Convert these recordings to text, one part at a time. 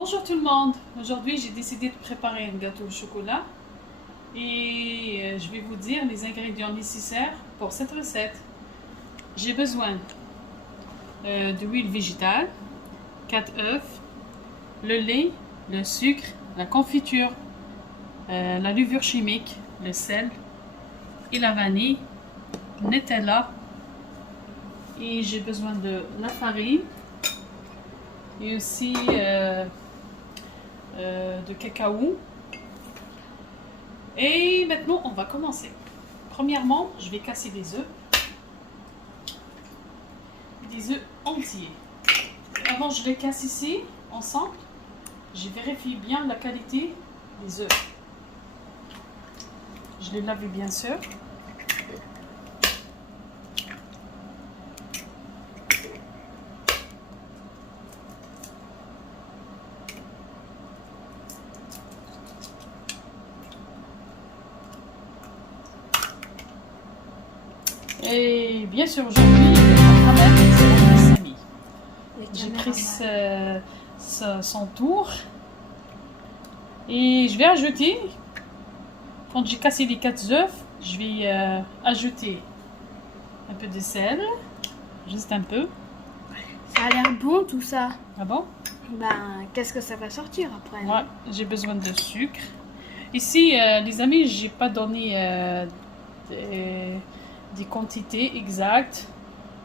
Bonjour tout le monde, aujourd'hui j'ai décidé de préparer un gâteau au chocolat et je vais vous dire les ingrédients nécessaires pour cette recette. J'ai besoin d'huile végétale, 4 œufs, le lait, le sucre, la confiture, la levure chimique, le sel et la vanille, Nutella, et j'ai besoin de la farine et aussi de cacao. Et maintenant on va commencer. Premièrement, je vais casser des œufs entiers. Avant je les casse ici ensemble, je vérifie bien la qualité des œufs. Je les lave bien sûr. Et bien sûr, aujourd'hui, quand même, c'est Samy. J'ai pris son tour. Et je vais ajouter, quand j'ai cassé les 4 œufs, je vais ajouter un peu de sel. Juste un peu. Ça a l'air bon tout ça. Ah bon? Ben, qu'est-ce que ça va sortir après? Ouais, j'ai besoin de sucre. Ici, les amis, j'ai pas donné des quantités exactes,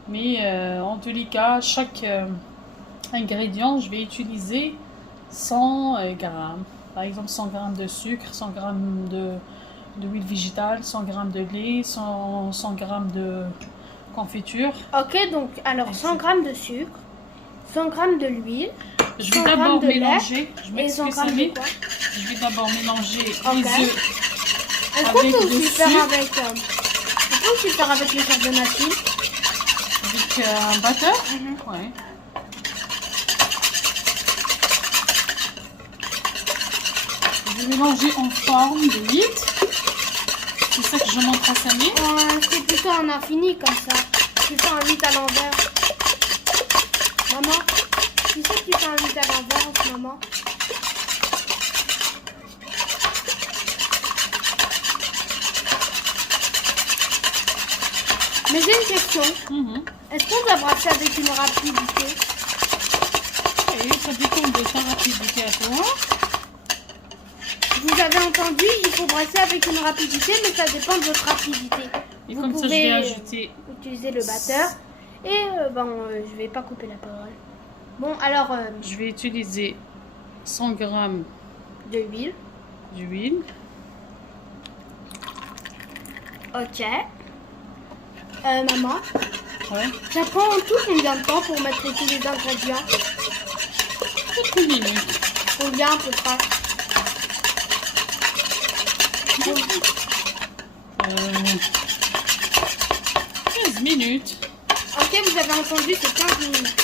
mais en tous les cas, chaque ingrédient, je vais utiliser 100 grammes. Par exemple, 100 grammes de sucre, 100 grammes d'huile végétale, 100 grammes de lait, 100 grammes de confiture. Ok, donc alors 100 grammes de sucre, 100 grammes de l'huile, Je vais d'abord mélanger. et 100 grammes de quoi? Je vais d'abord mélanger Okay. les œufs Est-ce qu'on avec peut le aussi faire sucre, avec le sel de machine? avec un batteur. Ouais. Je vais mélanger en forme de 8. C'est ça que je montre à Samy. C'est plutôt un infini comme ça. Tu fais un 8 à l'envers. Maman, tu sais que tu fais un 8 à l'envers en ce moment? Mais j'ai une question. Est-ce qu'on doit brasser avec une rapidité? Et ça dépend de ta rapidité à toi. Vous avez entendu, il faut brasser avec une rapidité, mais ça dépend de votre rapidité. Et vous comme ça, je vais ajouter. Utiliser le batteur. Et je vais pas couper la parole. Bon, alors. Je vais utiliser 100 grammes de huile. d'huile. Ok. Maman. Ouais. Ça prend en tout combien de temps pour mettre tous les ingrédients? Quelques minutes. Combien à peu près? 15 minutes. Ok, vous avez entendu, c'est 15 minutes.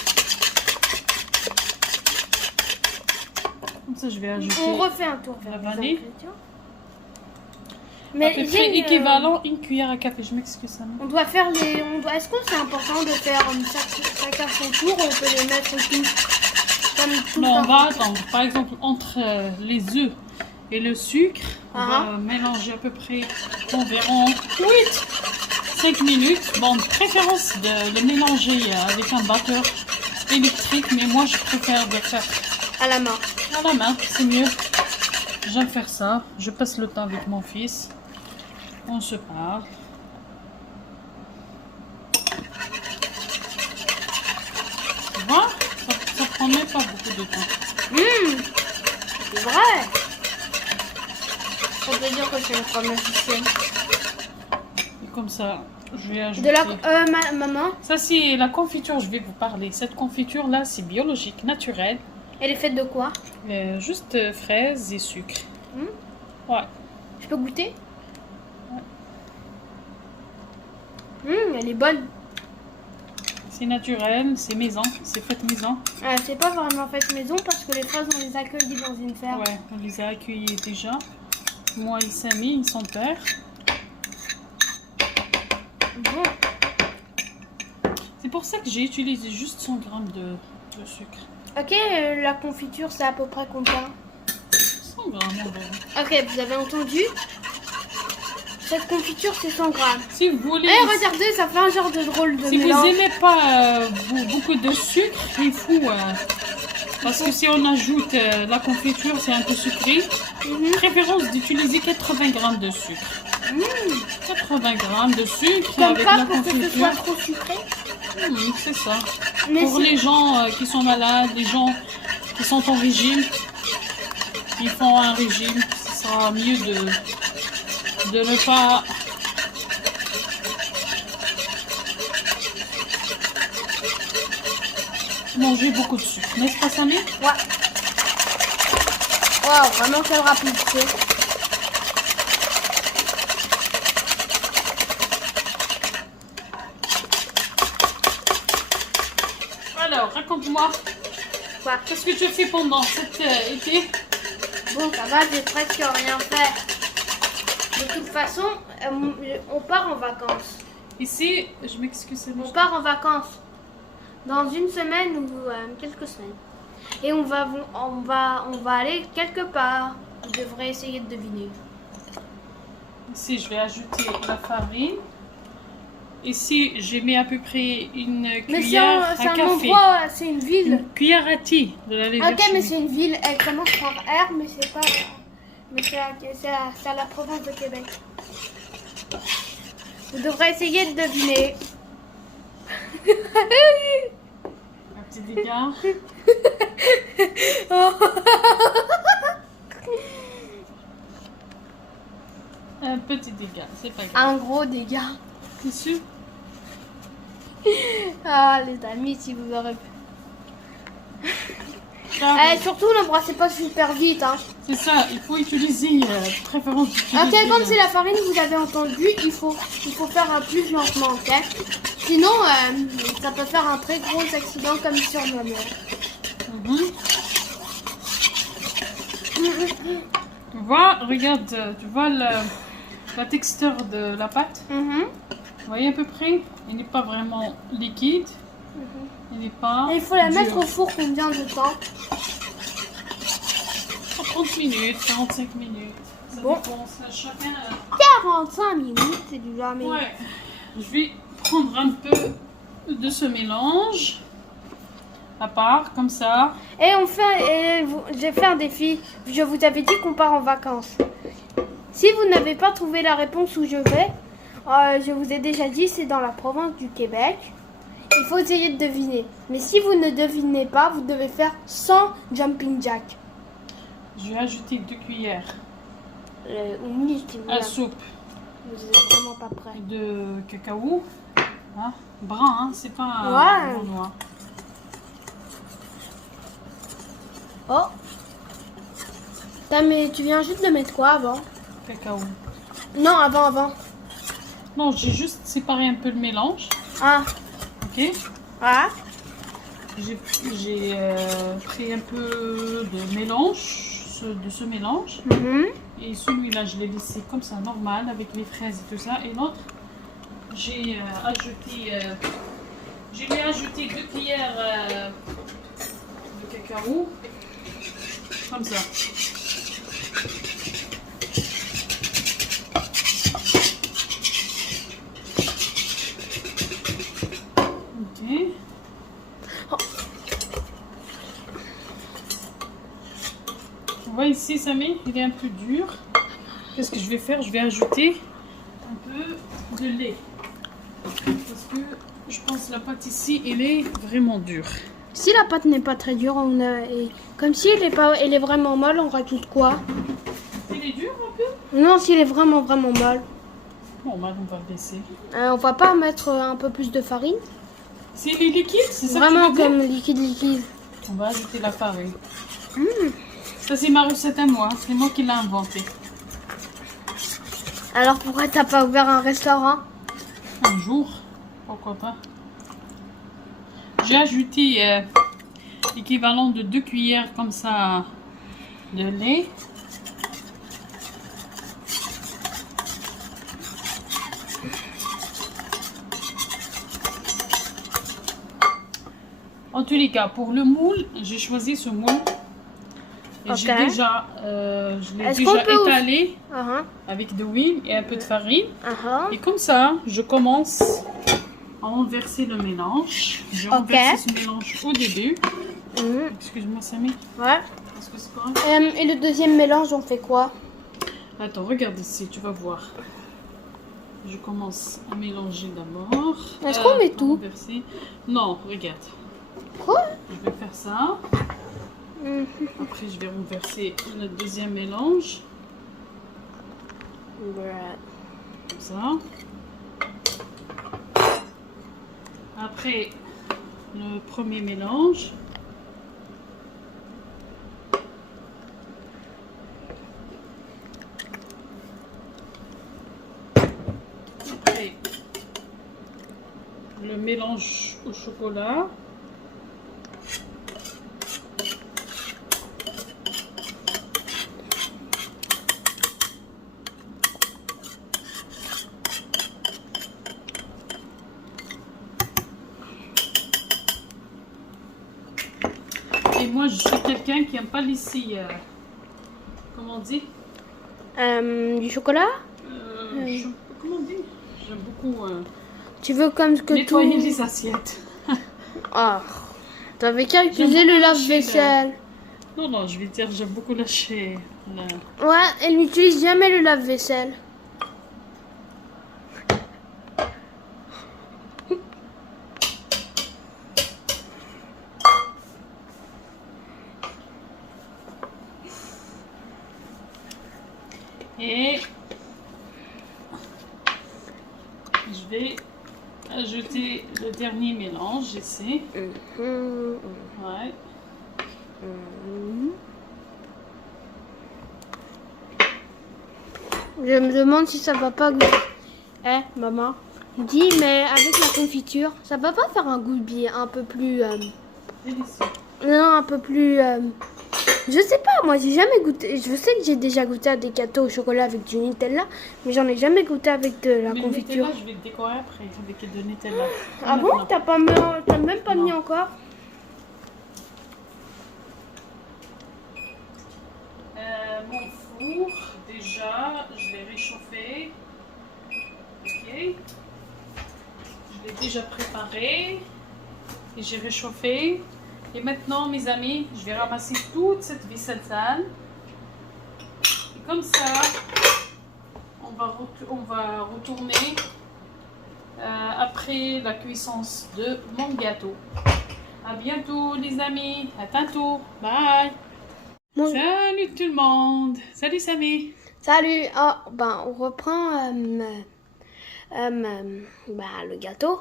Comme ça, je vais ajouter. On refait un tour la vers les vanille. ingrédients. Mais à peu près équivalent une cuillère à café. Je m'excuse, Samy. On doit faire les. Est-ce que c'est important de faire chacun son tour ou on peut les mettre tous comme tout Non, le on temps? va attendre. Par exemple, entre les œufs et le sucre, on va mélanger à peu près environ 5 minutes. Bon, de préférence de le mélanger avec un batteur électrique, mais moi je préfère de faire à la main. À la main, c'est mieux. J'aime faire ça. Je passe le temps avec mon fils. On se parle. Tu vois, ça prend même pas beaucoup de temps. C'est vrai. Ça veut dire que c'est une femme magicienne. Et comme ça, je vais ajouter. De la maman. Ça c'est la confiture. Je vais vous parler. Cette confiture là, c'est biologique, naturelle. Elle est faite de quoi? Juste fraises et sucre. Ouais. Je peux goûter? Elle est bonne. C'est naturel, c'est maison, c'est fait maison. C'est pas vraiment fait maison parce que les fraises on les accueille dans une ferme. Ouais, on les a accueillis déjà. Moi et Samy, son père. Bon. C'est pour ça que j'ai utilisé juste 100 grammes de sucre. Ok, la confiture, c'est à peu près combien? 100 grammes environ. Ok, vous avez entendu? Cette confiture, c'est 100 grammes. Si vous voulez, Eh, regardez, ça fait un genre de drôle de si vous mélange. n'aimez pas beaucoup de sucre, il faut... parce que si on ajoute la confiture, c'est un peu sucré. Préférence d'utiliser 80 grammes de sucre. 80 grammes de sucre Comme avec ça, la pour que ce confiture. soit trop sucré. C'est ça. Mais Pour les gens qui sont malades, les gens qui sont en régime, qui font un régime, ce sera mieux de ne pas... manger beaucoup de sucre. N'est-ce pas, Samy? Ouais. Waouh, vraiment quelle rapidité. Alors, raconte-moi, Quoi? qu'est-ce que tu as fait pendant cet été? Bon, ça va, j'ai presque rien fait. De toute façon, on part en vacances. Ici, je m'excuse, On part en vacances. Dans une semaine ou quelques semaines. Et on va aller quelque part. Vous devrez essayer de deviner. Ici, je vais ajouter la farine. Ici, j'ai mis à peu près une Mais cuillère à c'est un café. endroit, c'est une ville. Une cuillère à thé de la levure Ok, mais chimique. c'est une ville. Elle commence par R, mais c'est pas. Mais c'est à la province de Québec. Vous devrez essayer de deviner. Un petit dégât. Un petit dégât, c'est pas grave. Un gros dégât. T'es sûr? Ah, les amis, si vous aurez pu. Surtout, n'embrassez pas super vite. Hein. C'est ça, il faut utiliser, préférence d'utiliser. Ok, comme c'est la farine, vous avez entendu, il faut faire plus lentement, ok? Sinon, ça peut faire un très gros accident comme sur ma mère. Tu vois, regarde, tu vois la texture de la pâte? Vous voyez à peu près? Il n'est pas vraiment liquide. Il n'est pas. Et il faut la dur. mettre au four combien de temps? 30 minutes, 45 minutes. Ça Bon. dépend, ça, chacun. 45 minutes, c'est du jamais. Ouais. Je vais prendre un peu de ce mélange à part, comme ça. Et j'ai fait un défi. Je vous avais dit qu'on part en vacances. Si vous n'avez pas trouvé la réponse où je vais, je vous ai déjà dit, c'est dans la province du Québec. Il faut essayer de deviner. Mais si vous ne devinez pas, vous devez faire 100 jumping jack. Je vais ajouter 2 cuillères Ou 1000 si vous à voulez. soupe Vous n'êtes vraiment pas prêt. de cacao. Hein, brun, hein, c'est pas Ouais. brun noir. Oh. Mais tu viens juste de mettre quoi avant? Cacao. Non, avant. Non, j'ai juste séparé un peu le mélange. Ah. Ok. Ah. J'ai pris un peu de mélange, de ce mélange. Mhm. Et celui-là, je l'ai laissé comme ça, normal, avec les fraises et tout ça. Et l'autre, j'ai lui ai ajouté 2 cuillères de cacao. Comme ça. Ok. Tu vois ici, Samy, il est un peu dur. Qu'est-ce que je vais faire? Je vais ajouter un peu de lait. Parce que je pense que la pâte ici, elle est vraiment dure. Si la pâte n'est pas très dure, comme si elle est vraiment molle, on rajoute quoi? Elle est dure un peu? Non, si elle est vraiment molle. Bon, bah, on va baisser. On va pas mettre un peu plus de farine? C'est les liquides, c'est ça Vraiment que tu veux dire? comme liquide. On va ajouter la farine. Ça, c'est ma recette à moi. C'est moi qui l'ai inventée. Alors pourquoi t'as pas ouvert un restaurant? Un jour, pourquoi pas. J'ai ajouté l'équivalent de 2 cuillères comme ça de lait. En tous les cas, pour le moule, j'ai choisi ce moule. Et Ok. j'ai déjà, je l'ai Est-ce qu'on déjà peut étalé Uh-huh. avec de l'huile et un peu de farine. Uh-huh. Et comme ça, je commence à renverser le mélange. J'ai Ok. renversé ce mélange au début. Mhm. Excuse-moi, Samy. Ouais. Est-ce que c'est correct? Et le deuxième mélange, on fait quoi? Attends, regarde ici, tu vas voir. Je commence à mélanger d'abord. Est-ce qu'on met à tout? renverser. Non, regarde. Quoi? Je vais faire ça. Mhm. Après, je vais renverser le deuxième mélange. Comme ça. Après, le premier mélange. Après, le mélange au chocolat. Et moi, je suis quelqu'un qui n'aime pas les comment on dit? Du chocolat? Comment on dit? J'aime beaucoup Tu veux comme que nettoyer tout... les assiettes. Ah, t'avais qu'à utiliser J'aime le beaucoup lave-vaisselle. Non, non, je vais dire, j'aime beaucoup lâcher. Ouais, elle n'utilise jamais le lave-vaisselle. Et je vais ajouter le dernier mélange ici. Ouais. Je me demande si ça va pas goûter. Eh, maman. Dis, mais avec la confiture, ça va pas faire un goût un peu plus... Délicieux. Non, un peu plus... Je sais pas, moi j'ai jamais goûté. Je sais que j'ai déjà goûté à des gâteaux au chocolat avec du Nutella, mais j'en ai jamais goûté avec de la Mais confiture. le Nutella, je vais le décorer après avec de Nutella. Ah bon? Maintenant. T'as même pas Non. mis encore? Mon four, déjà, je l'ai réchauffé. Ok. Je l'ai déjà préparé. Et j'ai réchauffé. Et maintenant, mes amis, je vais ramasser toute cette vaisselle sale. Et comme ça, on va retourner après la cuisson de mon gâteau. À bientôt, les amis. À tantôt. Bye. Bon. Salut tout le monde. Salut Samy. Salut. Ah, ben on reprend le gâteau.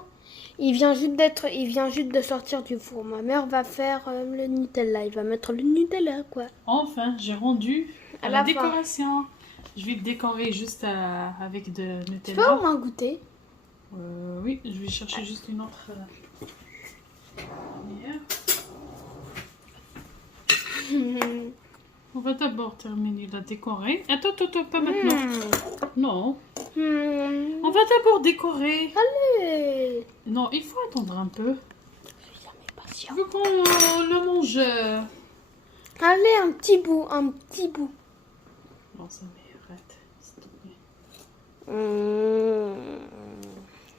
Il vient juste de sortir du four. Ma mère va faire le Nutella. Il va mettre le Nutella, quoi. Enfin, j'ai rendu à À la la fin. décoration. Je vais le décorer juste avec de Tu peux Nutella. au moins goûter? Oui, je vais chercher juste une autre lumière. On va d'abord terminer la décorer. Attends, pas maintenant. Non. On va d'abord décorer. Allez. Non, il faut attendre un peu. Je suis jamais patient. Je veux qu'on le mange. Allez, un petit bout. Non, ça m'arrête. S'il te plaît.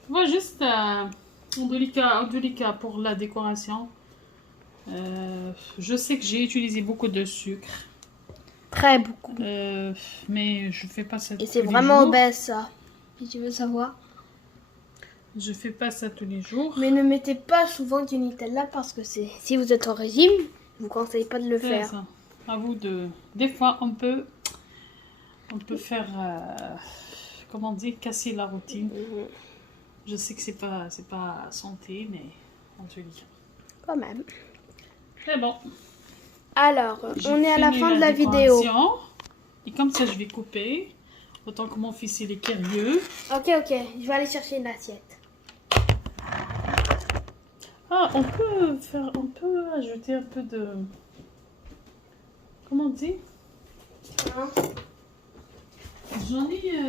On va juste délicat pour la décoration. Je sais que j'ai utilisé beaucoup de sucre. Très beaucoup. Mais je fais pas ça tous Et c'est les vraiment jours. obèse, ça. Si tu veux savoir. Je fais pas ça tous les jours. Mais ne mettez pas souvent du Nutella parce que si vous êtes au régime, je vous conseille pas de le C'est faire. ça. À vous de. Des fois, on peut faire, comment dire, casser la routine. Je sais que c'est pas santé, mais en tous les cas. Quand même. Très bon. Alors, J'ai on est à la fini fin de la vidéo. décoration. Et comme ça, je vais couper. Autant que mon fils il est curieux. Ok. Je vais aller chercher une assiette. Ah, on peut ajouter un peu de. Comment on dit? J'en ai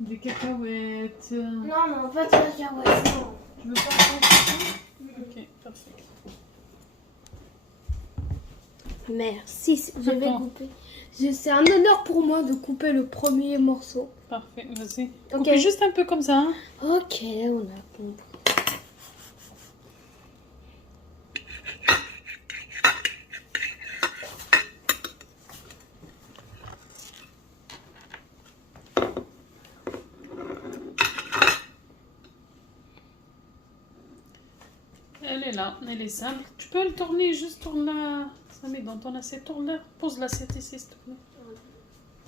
des cacahuètes. Non, pas de cacahuètes, non. Tu veux pas prendre ça? Ok, parfait. Merci, je vais Attends. couper. C'est un honneur pour moi de couper le premier morceau. Parfait, vas-y. Ok. Coupez juste un peu comme ça. Hein. Ok, on a compris. Elle est là, elle est simple. Tu peux le tourner, juste tourne-la. Ça met dans ton assiette, tourne-la. Pose l'assiette ici, s'il te plaît.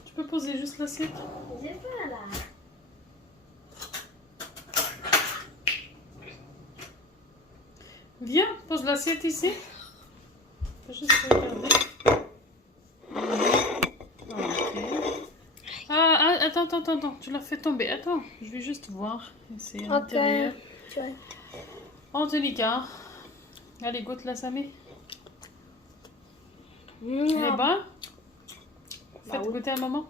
Tu peux poser juste l'assiette. J'ai pas là. Viens, pose l'assiette ici. Faut juste regarder. Ok. Attends. Tu l'as fait tomber. Attends, je vais juste voir. C'est à l'intérieur. Tu vois. En tous les cas. Allez, goûte la Samy. Elle est bonne? Faites oui. goûter à maman.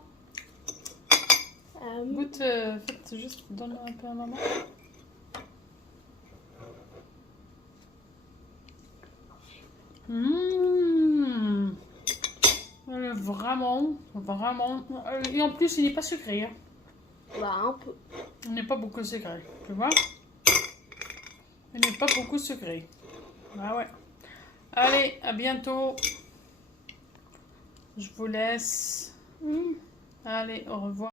Goûte, faites juste, donne un peu à maman. Elle est vraiment. Et en plus, il n'est pas sucré. Hein. Bah, un peu. Il n'est pas beaucoup sucré. Tu vois? Il n'est pas beaucoup sucré. Ah ouais. Allez, à bientôt. Je vous laisse. Allez, au revoir.